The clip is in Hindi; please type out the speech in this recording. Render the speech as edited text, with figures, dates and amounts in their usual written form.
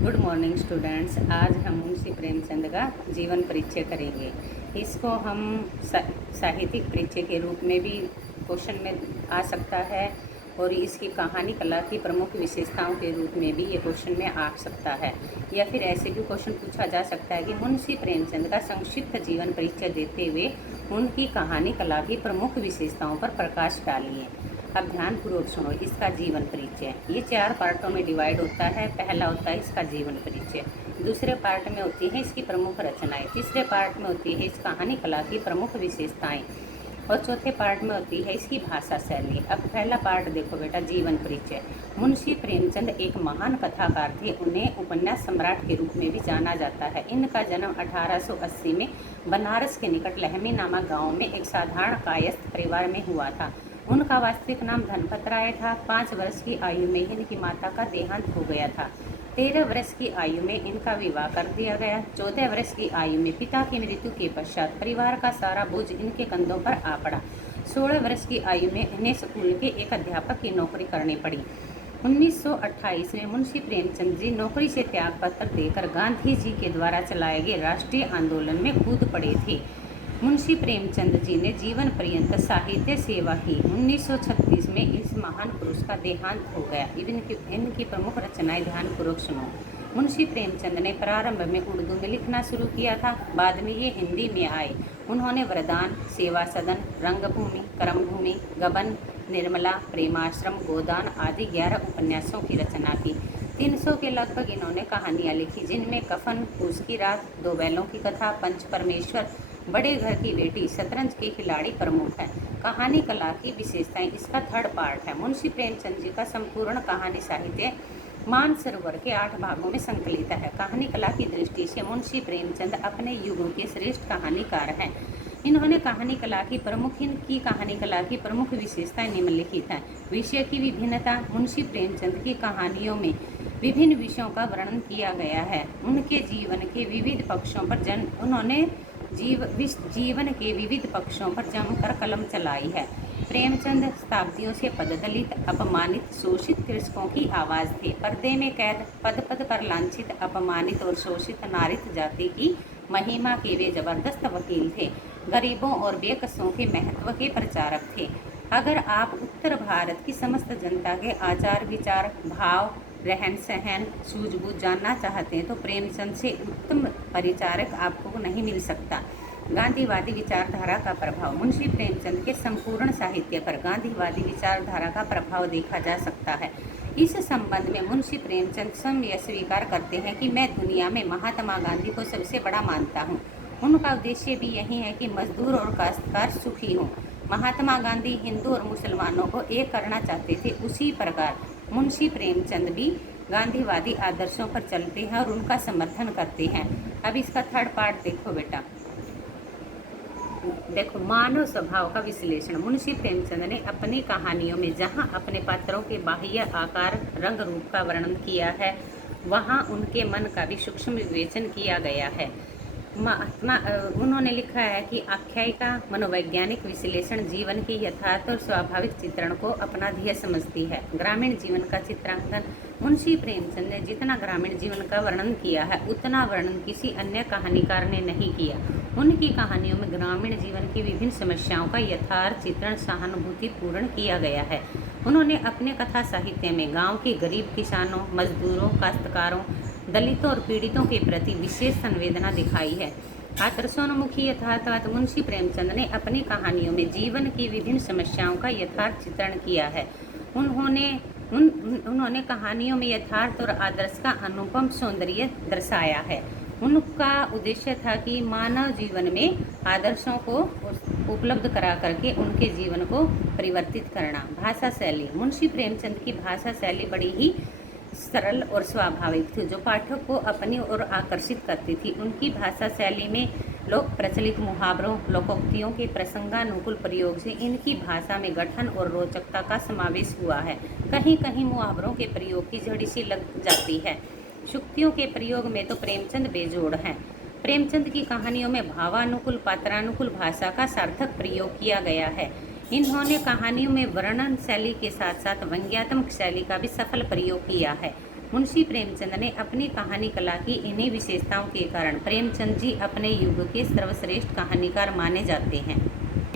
Good morning students. आज हम मुंशी प्रेमचंद का जीवन परिचय करेंगे। इसको हम साहित्यिक परिचय के रूप में भी क्वेश्चन में आ सकता है और इसकी कहानी कला की प्रमुख विशेषताओं के रूप में भी ये क्वेश्चन में आ सकता है, या फिर ऐसे भी क्वेश्चन पूछा जा सकता है कि मुंशी प्रेमचंद का संक्षिप्त जीवन परिचय देते हुए उनकी कहानी कला की प्रमुख विशेषताओं पर प्रकाश डालिए। अब ध्यानपूर्वक सुनो इसका जीवन परिचय। ये 4 पार्टों में डिवाइड होता है। पहला होता है इसका जीवन परिचय, दूसरे पार्ट में होती है इसकी प्रमुख रचनाएं, तीसरे पार्ट में होती है इस कहानी कला की प्रमुख विशेषताएं और चौथे पार्ट में होती है इसकी भाषा शैली। अब पहला पार्ट देखो बेटा, जीवन परिचय। मुंशी प्रेमचंद एक महान कथाकार थे। उन्हें उपन्यास सम्राट के रूप में भी जाना जाता है। इनका जन्म 1880 में बनारस के निकट लहमी नामक गाँव में एक साधारण कायस्थ परिवार में हुआ था। उनका वास्तविक नाम धनपत राय था। 5 वर्ष की आयु में इनकी माता का देहांत हो गया था। 13 वर्ष की आयु में इनका विवाह कर दिया गया। 14 वर्ष की आयु में पिता की मृत्यु के पश्चात परिवार का सारा बोझ इनके कंधों पर आ पड़ा। 16 वर्ष की आयु में इन्हें स्कूल के एक अध्यापक की नौकरी करनी पड़ी। 1928 में मुंशी प्रेमचंद जी नौकरी से त्याग पत्र देकर गांधी जी के द्वारा चलाए गए राष्ट्रीय आंदोलन में कूद पड़े थे। मुंशी प्रेमचंद जी ने जीवन पर्यंत साहित्य सेवा की। 1936 में इस महान पुरुष का देहांत हो गया। इनकी प्रमुख रचनाएं ध्यानपूर्वक सुनो। मुंशी प्रेमचंद ने प्रारंभ में उर्दू में लिखना शुरू किया था, बाद में ये हिंदी में आए। उन्होंने वरदान, सेवा सदन, रंगभूमि, कर्मभूमि, गबन, निर्मला, प्रेमाश्रम, गोदान आदि 11 उपन्यासों की रचना की। 300 के लगभग इन्होंने कहानियाँ लिखी, जिनमें कफन, फूस की रात, 2 बैलों की कथा, पंच परमेश्वर, बड़े घर की बेटी, शतरंज के खिलाड़ी प्रमुख है। कहानी कला की विशेषताएं इसका 3rd पार्ट है। मुंशी प्रेमचंद जी का संपूर्ण कहानी साहित्य मानसरोवर के 8 भागों में संकलित है। कहानी कला की दृष्टि से मुंशी प्रेमचंद अपने युग के श्रेष्ठ कहानीकार हैं। इन्होंने कहानी कला की प्रमुख विशेषताएं निम्नलिखित हैं। विषय की विभिन्नता। मुंशी प्रेमचंद की कहानियों में विभिन्न विषयों का वर्णन किया गया है। उनके जीवन के विविध पक्षों पर उन्होंने जीवन के विविध पक्षों पर जमकर कलम चलाई है। प्रेमचंद शताब्दियों से पददलित, अपमानित, शोषित कृषकों की आवाज़ थे। पर्दे में कैद, पद पद पर लांछित, अपमानित और शोषित नारित जाति की महिमा के वे जबरदस्त वकील थे। गरीबों और बेकसों के महत्व के प्रचारक थे। अगर आप उत्तर भारत की समस्त जनता के आचार विचार, भाव, रहन सहन, सूझबूझ जानना चाहते हैं तो प्रेमचंद से उत्तम परिचारक आपको नहीं मिल सकता। गांधीवादी विचारधारा का प्रभाव। मुंशी प्रेमचंद के संपूर्ण साहित्य पर गांधीवादी विचारधारा का प्रभाव देखा जा सकता है। इस संबंध में मुंशी प्रेमचंद स्वयं यह स्वीकार करते हैं कि मैं दुनिया में महात्मा गांधी को सबसे बड़ा मानता हूँ। उनका उद्देश्य भी यही है कि मजदूर और काश्तकार सुखी हों। महात्मा गांधी हिंदू और मुसलमानों को एक करना चाहते थे, उसी प्रकार मुंशी प्रेमचंद भी गांधीवादी आदर्शों पर चलते हैं और उनका समर्थन करते हैं। अब इसका 3rd पार्ट देखो बेटा। देखो, मानव स्वभाव का विश्लेषण। मुंशी प्रेमचंद ने अपनी कहानियों में जहां अपने पात्रों के बाह्य आकार, रंग, रूप का वर्णन किया है, वहां उनके मन का भी सूक्ष्म विवेचन किया गया है। उन्होंने लिखा है कि आख्यायिका मनोवैज्ञानिक विश्लेषण जीवन के यथार्थ और स्वाभाविक चित्रण को अपना ध्येय समझती है। ग्रामीण जीवन का चित्रांकन। मुंशी प्रेमचंद ने जितना ग्रामीण जीवन का वर्णन किया है, उतना वर्णन किसी अन्य कहानीकार ने नहीं किया। उनकी कहानियों में ग्रामीण जीवन की विभिन्न समस्याओं का यथार्थ चित्रण सहानुभूतिपूर्ण किया गया है। उन्होंने अपने कथा साहित्य में गाँव के गरीब किसानों, मजदूरों, काश्तकारों, दलितों और पीड़ितों के प्रति विशेष संवेदना दिखाई है। आदर्शोन्मुखी यथार्थवाद। मुंशी प्रेमचंद ने अपनी कहानियों में जीवन की विभिन्न समस्याओं का यथार्थ चित्रण किया है। उन्होंने कहानियों में यथार्थ और आदर्श का अनुपम सौंदर्य दर्शाया है। उनका उद्देश्य था कि मानव जीवन में आदर्शों को उपलब्ध करा करके उनके जीवन को परिवर्तित करना। भाषा शैली। मुंशी प्रेमचंद की भाषा शैली बड़ी ही सरल और स्वाभाविक थी, जो पाठक को अपनी ओर आकर्षित करती थी। उनकी भाषा शैली में लोक प्रचलित मुहावरों, लोकोक्तियों के प्रसंगानुकूल प्रयोग से इनकी भाषा में गठन और रोचकता का समावेश हुआ है। कहीं कहीं मुहावरों के प्रयोग की झड़ी सी लग जाती है। शुक्तियों के प्रयोग में तो प्रेमचंद बेजोड़ हैं। प्रेमचंद की कहानियों में भावानुकूल, पात्रानुकूल भाषा का सार्थक प्रयोग किया गया है। इन्होंने कहानियों में वर्णन शैली के साथ साथ व्यंग्यात्मक शैली का भी सफल प्रयोग किया है। मुंशी प्रेमचंद ने अपनी कहानी कला की इन्हीं विशेषताओं के कारण प्रेमचंद जी अपने युग के सर्वश्रेष्ठ कहानीकार माने जाते हैं।